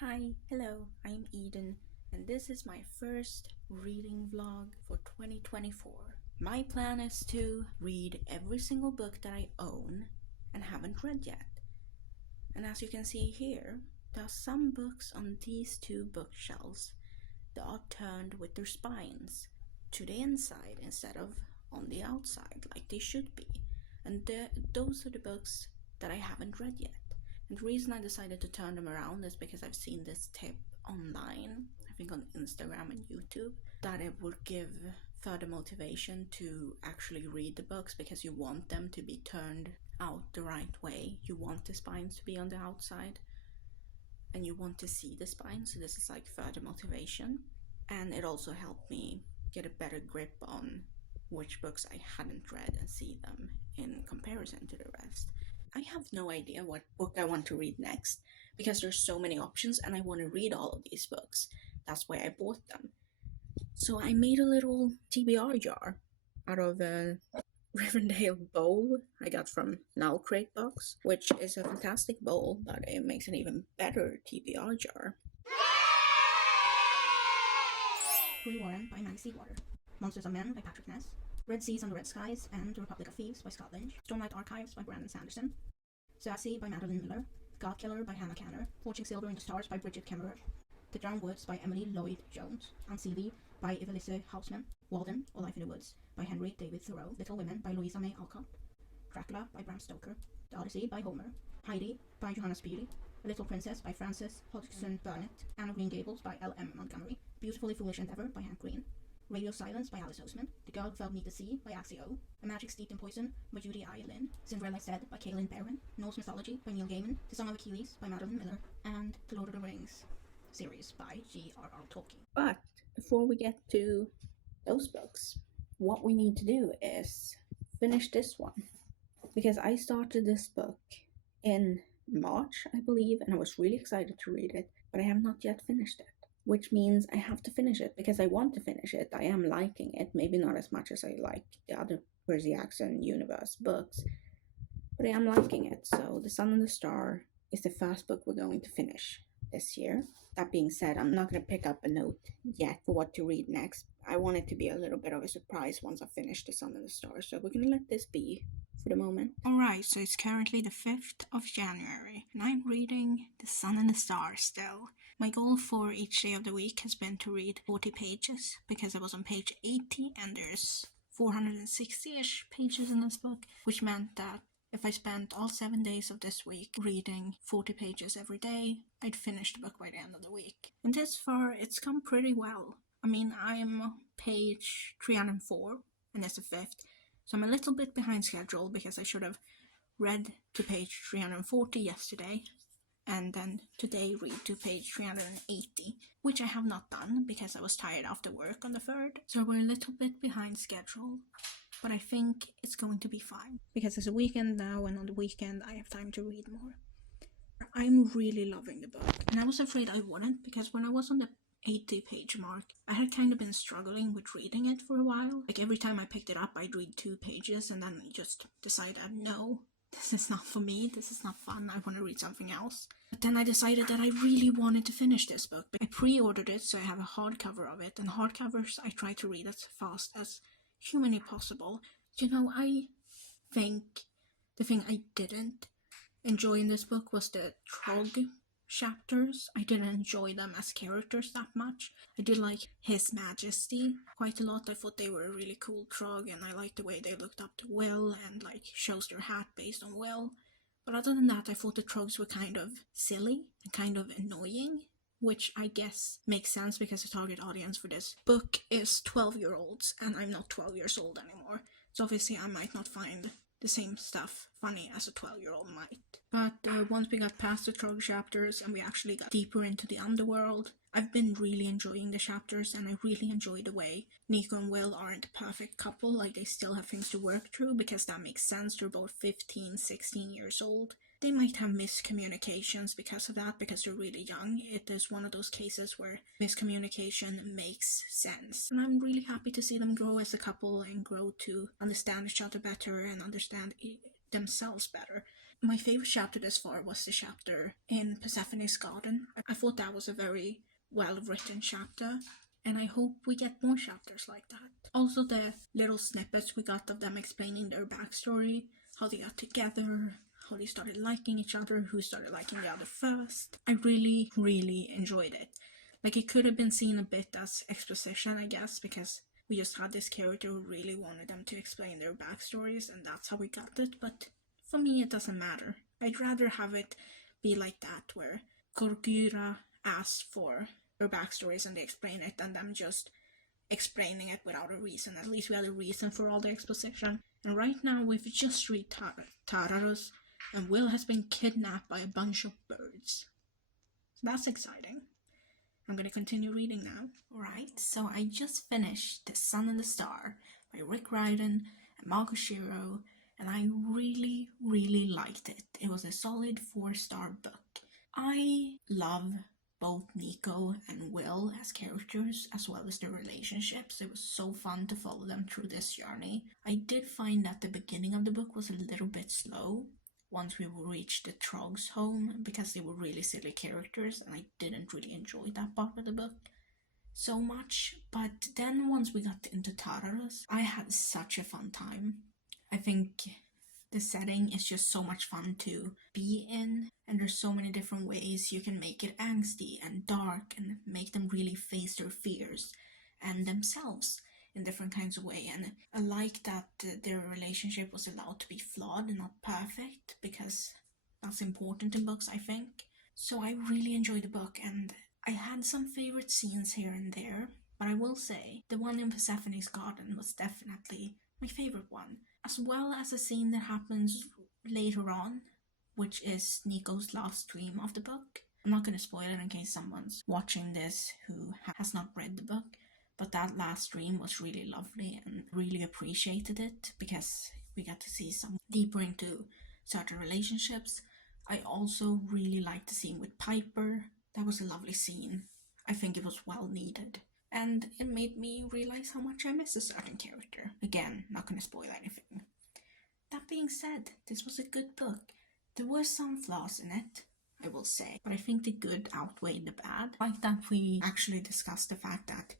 Hi, hello, I'm Idun, and this is my first reading vlog for 2024. My plan is to read every single book that I own and haven't read yet. And as you can see here, there are some books on these two bookshelves that are turned with their spines to the inside instead of on the outside like they should be. And those are the books that I haven't read yet. And the reason I decided to turn them around is because I've seen this tip online, I think on Instagram and YouTube, that it would give further motivation to actually read the books because you want them to be turned out the right way. You want the spines to be on the outside and you want to see the spines, so this is like further motivation. And it also helped me get a better grip on which books I hadn't read and see them in comparison to the rest. I have no idea what book I want to read next because there's so many options and I want to read all of these books. That's why I bought them. So I made a little TBR jar out of a Rivendell bowl I got from an Owlcrate box, which is a fantastic bowl, but it makes an even better TBR jar. Grey Warren by Maggie Seawater, Monsters of Men by Patrick Ness, Red Seas and the Red Skies and The Republic of Thieves by Scott Lynch, Stormlight Archives by Brandon Sanderson, Sassy by Madeline Miller, God Killer by Hannah Canner, Forging Silver into Stars by Bridget Kemmerer, The Drowned Woods by Emily Lloyd Jones, Anseelie by Evelise Hausman, Walden, or Life in the Woods by Henry David Thoreau, Little Women by Louisa May Alcott, Dracula by Bram Stoker, The Odyssey by Homer, Heidi by Johanna Spyri, A Little Princess by Frances Hodgson Burnett, Anne of Green Gables by L.M. Montgomery, Beautifully Foolish Endeavor by Hank Green, Radio Silence by Alice Oseman, The Girl Who Fell Beneath the Sea by Axie O, A Magic Steeped in Poison by Judy I. Lynn, Cinderella Said by Kaylin Barron, Norse Mythology by Neil Gaiman, The Song of Achilles by Madeline Miller, and The Lord of the Rings series by J.R.R. Tolkien. But before we get to those books, what we need to do is finish this one. Because I started this book in March, I believe, and I was really excited to read it, but I have not yet finished it. Which means I have to finish it because I want to finish it. I am liking it, maybe not as much as I like the other Percy Jackson universe books, but I am liking it. So The Sun and the Star is the first book we're going to finish this year. That being said, I'm not going to pick up a note yet for what to read next. I want it to be a little bit of a surprise once I finish The Sun and the Star, so we're going to let this be for the moment. Alright, so it's currently the 5th of January, and I'm reading The Sun and the Star still. My goal for each day of the week has been to read 40 pages, because I was on page 80 and there's 460-ish pages in this book, which meant that if I spent all 7 days of this week reading 40 pages every day, I'd finish the book by the end of the week. And this far, it's come pretty well. I mean, I'm page 304, and it's the 5th, so I'm a little bit behind schedule because I should have read to page 340 yesterday, and then today read to page 380, which I have not done because I was tired after work on the 3rd. So we're a little bit behind schedule, but I think it's going to be fine because it's a weekend now, and on the weekend I have time to read more. I'm really loving the book, and I was afraid I wouldn't because when I was on the 80-page mark, I had kind of been struggling with reading it for a while. Like every time I picked it up, I'd read 2 pages and then just decide, no, this is not for me, this is not fun, I want to read something else. But then I decided that I really wanted to finish this book. I pre-ordered it, so I have a hardcover of it, and hardcovers I try to read as fast as humanly possible. You know, I think the thing I didn't enjoy in this book was the Trog chapters. I didn't enjoy them as characters that much. I did like His Majesty quite a lot. I thought they were a really cool Trog, and I liked the way they looked up to Will and like chose their hat based on Will. But other than that, I thought the Trogs were kind of silly and kind of annoying, which I guess makes sense because the target audience for this book is 12-year-olds, and I'm not 12 years old anymore. So obviously I might not find the same stuff funny as a 12-year-old might. But once we got past the Trog chapters and we actually got deeper into the underworld, I've been really enjoying the chapters, and I really enjoy the way Nico and Will aren't a perfect couple. Like, they still have things to work through because that makes sense. They're both 15, 16 years old. They might have miscommunications because of that, because they're really young. It is one of those cases where miscommunication makes sense. And I'm really happy to see them grow as a couple and grow to understand each other better and understand themselves better. My favorite chapter thus far was the chapter in Persephone's garden. I thought that was a very well-written chapter, and I hope we get more chapters like that. Also, the little snippets we got of them explaining their backstory, how they got together, how they started liking each other, who started liking the other first. I really, really enjoyed it. Like, it could have been seen a bit as exposition, I guess, because we just had this character who really wanted them to explain their backstories, and that's how we got it, but for me it doesn't matter. I'd rather have it be like that, where Gorgyra asks for their backstories and they explain it, and them just explaining it without a reason. At least we had a reason for all the exposition. And right now we've just read Tararos, and Will has been kidnapped by a bunch of birds. So that's exciting. I'm going to continue reading now. Alright, so I just finished The Sun and the Star by Rick Riordan and Marco Shiro, and I really, really liked it. It was a solid 4-star book. I love both Nico and Will as characters, as well as their relationships. It was so fun to follow them through this journey. I did find that the beginning of the book was a little bit slow once we reached the Trog's home, because they were really silly characters and I didn't really enjoy that part of the book so much. But then once we got into Tararos, I had such a fun time. I think the setting is just so much fun to be in, and there's so many different ways you can make it angsty and dark and make them really face their fears and themselves in different kinds of way. And I like that their relationship was allowed to be flawed and not perfect, because that's important in books, I think. So I really enjoyed the book, and I had some favorite scenes here and there, but I will say the one in Persephone's garden was definitely my favorite one, as well as a scene that happens later on, which is Nico's last dream of the book. I'm not going to spoil it in case someone's watching this who has not read the book, but that last dream was really lovely and really appreciated it, because we got to see some deeper into certain relationships. I also really liked the scene with Piper. That was a lovely scene. I think it was well needed. And it made me realize how much I miss a certain character. Again, not going to spoil anything. That being said, this was a good book. There were some flaws in it, I will say, but I think the good outweighed the bad. I like that we actually discussed the fact that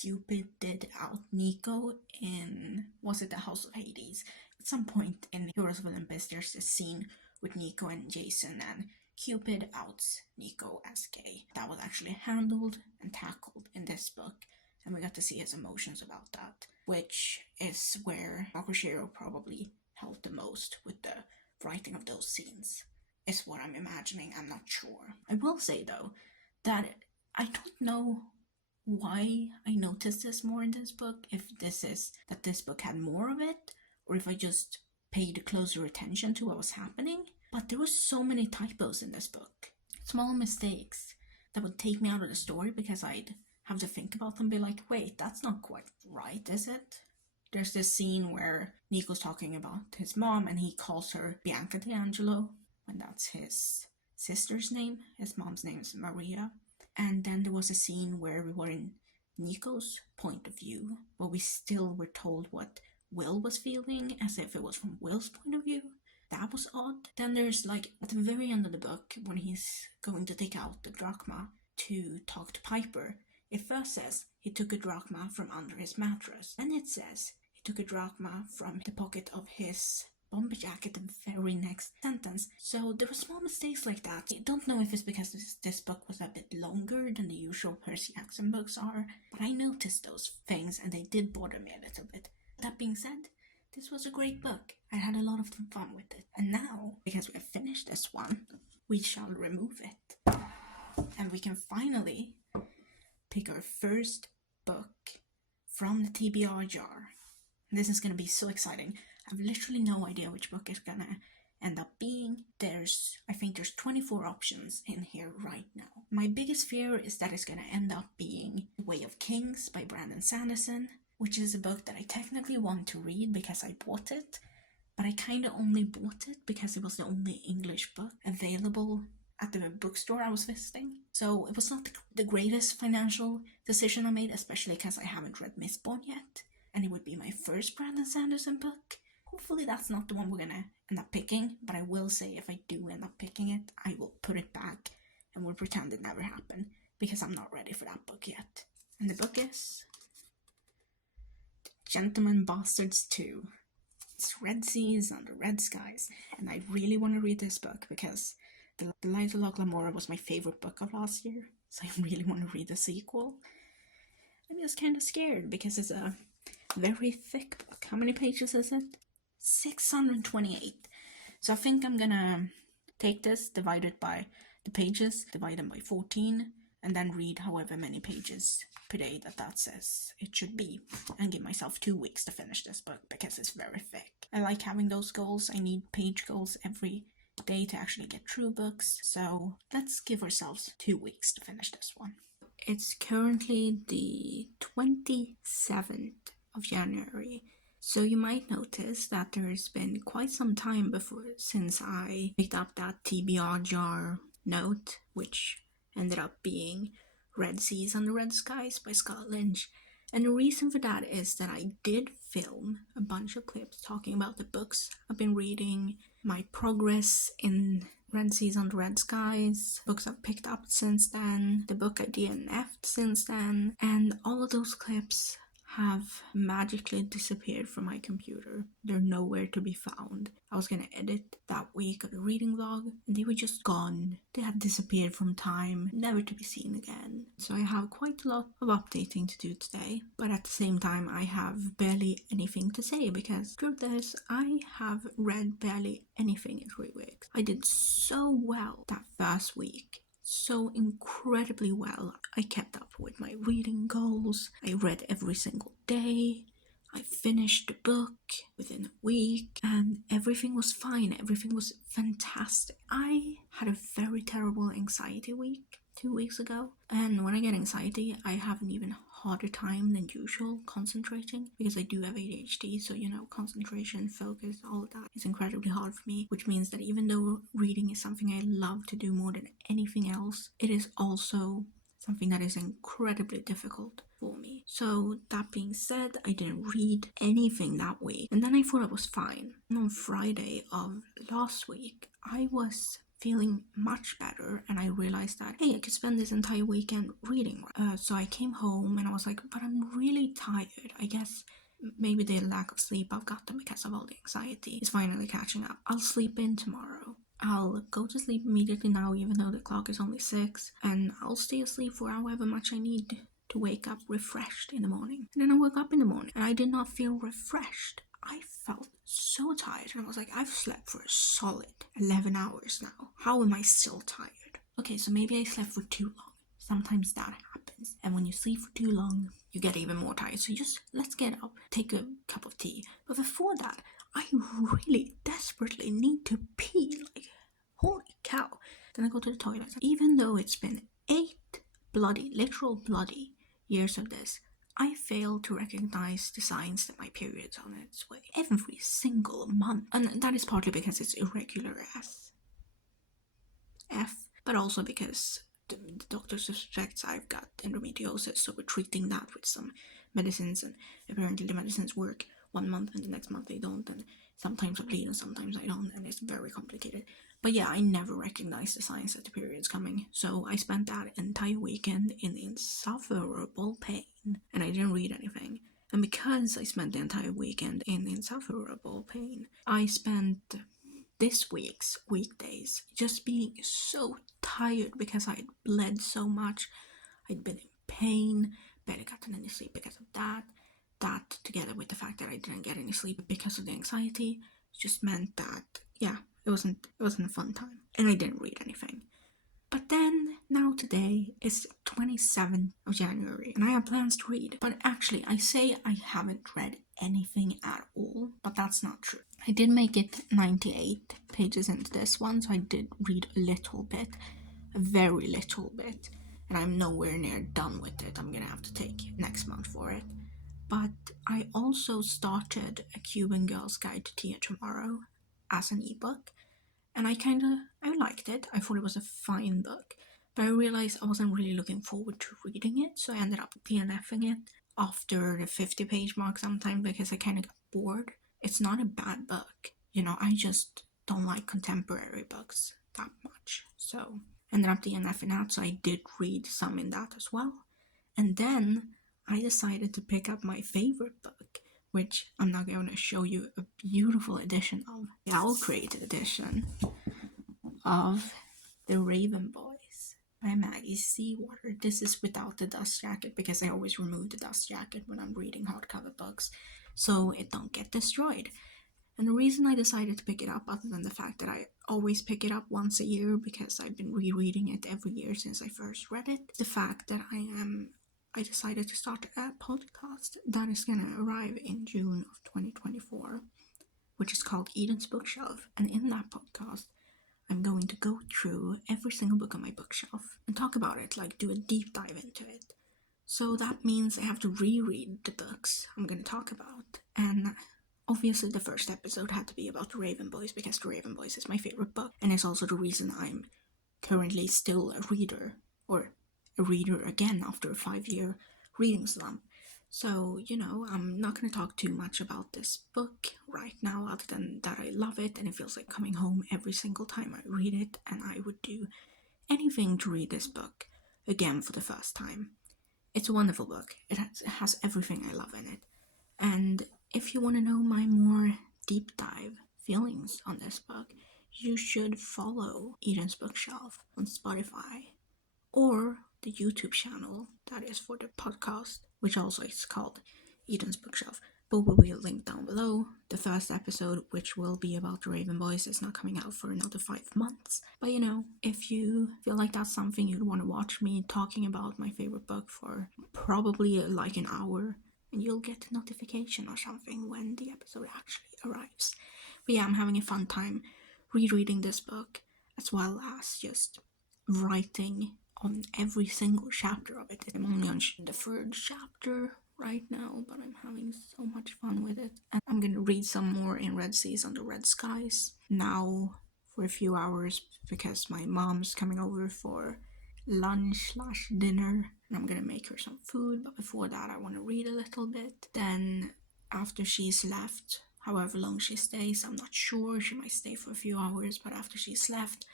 Cupid did out Nico in, was it the House of Hades? At some point in Heroes of Olympus, there's a scene with Nico and Jason, and Cupid outs Nico as gay. That was actually handled and tackled in this book, and we got to see his emotions about that, which is where Marco Shiro probably helped the most with the writing of those scenes, is what I'm imagining. I'm not sure. I will say though that I don't know why I noticed this more in this book, if this is that this book had more of it, or if I just paid closer attention to what was happening. But there were so many typos in this book. Small mistakes that would take me out of the story, because I'd have to think about them and be like, wait, that's not quite right, is it? There's this scene where Nico's talking about his mom and he calls her Bianca D'Angelo, when that's his sister's name. His mom's name is Maria. And then there was a scene where we were in Nico's point of view, but we still were told what Will was feeling, as if it was from Will's point of view. That was odd. Then there's, like, at the very end of the book, when he's going to take out the drachma to talk to Piper, it first says he took a drachma from under his mattress. Then it says he took a drachma from the pocket of his bomber jacket the very next sentence. So there were small mistakes like that. I don't know if it's because this book was a bit longer than the usual Percy Jackson books are, but I noticed those things and they did bother me a little bit. That being said, this was a great book. I had a lot of fun with it. And now, because we have finished this one, we shall remove it. And we can finally pick our first book from the TBR jar. This is going to be so exciting. I have literally no idea which book is going to end up being. I think there's 24 options in here right now. My biggest fear is that it's going to end up being Way of Kings by Brandon Sanderson, which is a book that I technically want to read because I bought it, but I kind of only bought it because it was the only English book available at the bookstore I was visiting. So it was not the greatest financial decision I made, especially because I haven't read Mistborn yet, and it would be my first Brandon Sanderson book. Hopefully that's not the one we're gonna end up picking, but I will say if I do end up picking it, I will put it back and will pretend it never happened, because I'm not ready for that book yet. And the book is Gentlemen Bastards 2. It's Red Seas Under Red Skies, and I really want to read this book because The Light of Glamora was my favorite book of last year, so I really want to read the sequel. I'm just kind of scared because it's a very thick book. How many pages is it? 628. So I think I'm gonna take this, divide it by the pages, divide them by 14, and then read however many pages per day that says it should be, and give myself 2 weeks to finish this book because it's very thick. I like having those goals. I need page goals every day to actually get through books, so let's give ourselves 2 weeks to finish this one. It's currently the 27th of January, so you might notice that there's been quite some time since I picked up that TBR jar note, which ended up being Red Seas Under Red Skies by Scott Lynch. And the reason for that is that I did film a bunch of clips talking about the books I've been reading, my progress in Red Seas Under Red Skies, books I've picked up since then, the book I DNF'd since then, and all of those clips have magically disappeared from my computer. They're nowhere to be found. I was gonna edit that week of the reading vlog, and they were just gone. They have disappeared from time, never to be seen again. So I have quite a lot of updating to do today, but at the same time I have barely anything to say because truth is, I have read barely anything in 3 weeks. I did so well that first week. So incredibly well. I kept up with my reading goals. I read every single day. I finished the book within a week and everything was fine. Everything was fantastic. I had a very terrible anxiety week 2 weeks ago, and when I get anxiety I have an even harder time than usual concentrating because I do have ADHD, so concentration, focus, all of that is incredibly hard for me, which means that even though reading is something I love to do more than anything else, it is also something that is incredibly difficult for me. So that being said, I didn't read anything that week, and then I thought I was fine. And on Friday of last week I was feeling much better, and I realized that, hey, I could spend this entire weekend reading. So I came home and I was like, but I'm really tired. I guess maybe the lack of sleep I've gotten because of all the anxiety is finally catching up. I'll sleep in tomorrow. I'll go to sleep immediately now, even though the clock is only 6, and I'll stay asleep for however much I need to wake up refreshed in the morning. And then I woke up in the morning and I did not feel refreshed. I felt so tired, and I was like, I've slept for a solid 11 hours now. How am I still tired? Okay, so maybe I slept for too long. Sometimes that happens. And when you sleep for too long, you get even more tired. So let's get up, take a cup of tea. But before that, I really desperately need to pee. Like, holy cow. Then I go to the toilet. Even though it's been 8 literal bloody years of this, I fail to recognize the signs that my period's on its way every single month. And that is partly because it's irregular as F, but also because the doctor suspects I've got endometriosis, so we're treating that with some medicines, and apparently the medicines work 1 month and the next month they don't, and sometimes I bleed and sometimes I don't, and it's very complicated. But yeah, I never recognize the signs that the period's coming, so I spent that entire weekend in insufferable pain, and I didn't read anything. And because I spent the entire weekend in insufferable pain, I spent this week's weekdays just being so tired because I'd bled so much. I'd been in pain, barely gotten any sleep because of that. That, together with the fact that I didn't get any sleep because of the anxiety, just meant that, yeah, it wasn't a fun time. And I didn't read anything. But then, now today, is 27th of January, and I have plans to read. But actually, I say I haven't read anything at all, but that's not true. I did make it 98 pages into this one, so I did read a little bit, a very little bit, and I'm nowhere near done with it. I'm gonna have to take next month for it. But I also started A Cuban Girl's Guide to Tea and Tomorrow as an ebook, and I liked it. I thought it was a fine book, but I realized I wasn't really looking forward to reading it, so I ended up DNFing it after the 50-page mark sometime because I kind of got bored. it's not a bad book. You know, I just don't like contemporary books that much. So ended up DNFing out, so I did read some in that as well. And then I decided to pick up my favorite book, which I'm now going to show you a beautiful edition of, the Owlcrate edition of The Raven Boys by Maggie Seawater. This is without the dust jacket because I always remove the dust jacket when I'm reading hardcover books so it don't get destroyed. And the reason I decided to pick it up, other than the fact that I always pick it up once a year because I've been rereading it every year since I first read it, the fact that I decided to start a podcast that is going to arrive in June of 2024, which is called Idun's Bookshelf. And in that podcast, I'm going to go through every single book on my bookshelf and talk about it, like do a deep dive into it. So that means I have to reread the books I'm going to talk about. And obviously the first episode had to be about The Raven Boys because The Raven Boys is my favorite book, and it's also the reason I'm currently still a reader, or a reader again after a 5-year reading slump. So, you know, I'm not going to talk too much about this book right now, other than that I love it and it feels like coming home every single time I read it, and I would do anything to read this book again for the first time. It's a wonderful book. It has everything I love in it. And if you want to know my more deep dive feelings on this book, you should follow Eden's Bookshelf on Spotify or the YouTube channel that is for the podcast, which also is called Eden's Bookshelf. Both will be linked down below. The first episode, which will be about the Raven Boys, is not coming out for another 5 months. But you know, if you feel like that's something you'd want to watch me talking about my favorite book for probably like an hour, and you'll get a notification or something when the episode actually arrives. But yeah, I'm having a fun time rereading this book, as well as just writing on every single chapter of it. I'm only on the 3rd chapter right now, but I'm having so much fun with it. And I'm gonna read some more in Red Seas Under Red Skies now for a few hours because my mom's coming over for lunch/dinner, and I'm gonna make her some food. But before that, I want to read a little bit. Then after she's left, however long she stays, I'm not sure, she might stay for a few hours, but after she's left,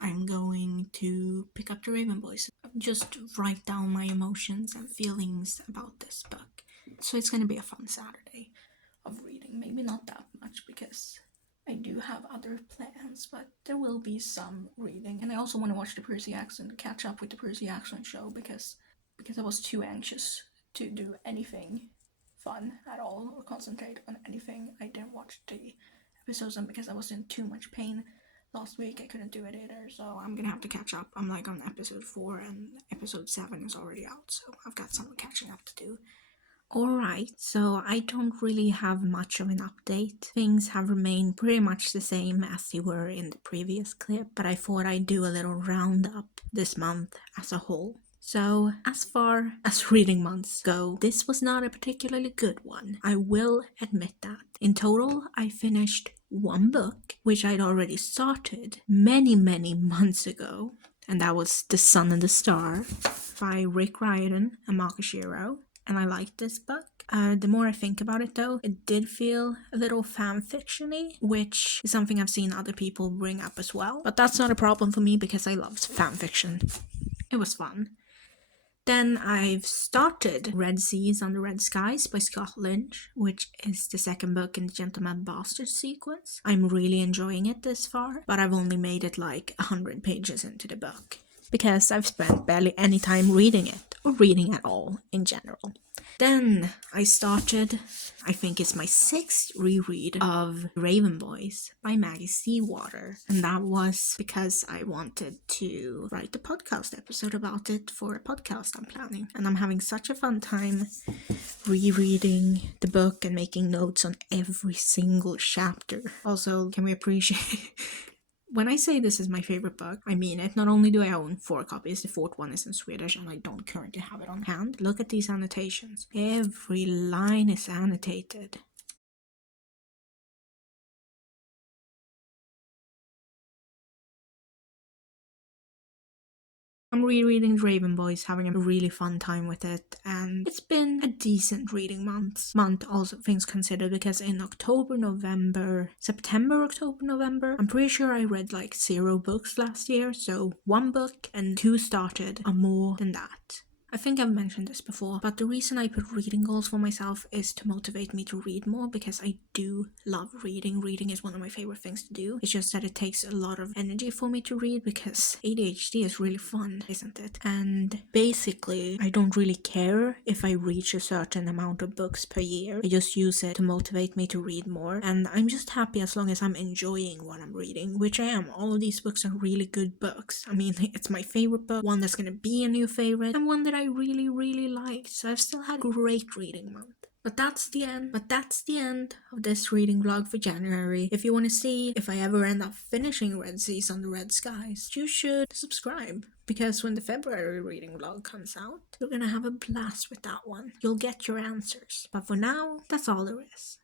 I'm going to pick up The Raven Boys, just write down my emotions and feelings about this book. So it's going to be a fun Saturday of reading. Maybe not that much because I do have other plans, but there will be some reading. And I also want to watch the Percy Jackson, catch up with the Percy Jackson show because I was too anxious to do anything fun at all or concentrate on anything. I didn't watch the episodes, and because I was in too much pain last week, I couldn't do it either, so I'm gonna have to catch up. I'm like on episode 4 and episode 7 is already out, so I've got some catching up to do. Alright, so I don't really have much of an update. Things have remained pretty much the same as they were in the previous clip, but I thought I'd do a little roundup this month as a whole. So, as far as reading months go, this was not a particularly good one. I will admit that. In total, I finished 1 book, which I'd already started many months ago, and that was The Sun and the Star by Rick Riordan and Mark Shiro. And I liked this book. The more I think about it though, it did feel a little fanfiction-y, which is something I've seen other people bring up as well. But that's not a problem for me because I love fanfiction. It was fun. Then I've started Red Seas Under Red Skies by Scott Lynch, which is the 2nd book in the Gentleman Bastard sequence. I'm really enjoying it this far, but I've only made it like 100 pages into the book because I've spent barely any time reading it, or reading at all in general. Then I started, I think it's my 6th reread of Raven Boys by Maggie Seawater, and that was because I wanted to write a podcast episode about it for a podcast I'm planning, and I'm having such a fun time rereading the book and making notes on every single chapter. Also, can we appreciate... When I say this is my favorite book, I mean it. Not only do I own 4 copies, the 4th one is in Swedish and I don't currently have it on hand. Look at these annotations. Every line is annotated. I'm rereading Draven Boys, having a really fun time with it, and it's been a decent reading month, all things considered, because in September, October, November, I'm pretty sure I read like 0 books last year, so 1 book and 2 started are more than that. I think I've mentioned this before, but the reason I put reading goals for myself is to motivate me to read more, because I do love reading. Reading is one of my favorite things to do. It's just that it takes a lot of energy for me to read, because ADHD is really fun, isn't it? And basically, I don't really care if I reach a certain amount of books per year. I just use it to motivate me to read more, and I'm just happy as long as I'm enjoying what I'm reading, which I am. All of these books are really good books. I mean, it's my favorite book, one that's gonna be a new favorite, and one that I really liked, so I've still had a great reading month. But that's the end of this reading vlog for January. If you want to see if I ever end up finishing Red Seas on the Red Skies, you should subscribe, because when the February reading vlog comes out, you're gonna have a blast with that one. You'll get your answers. But for now, that's all there is.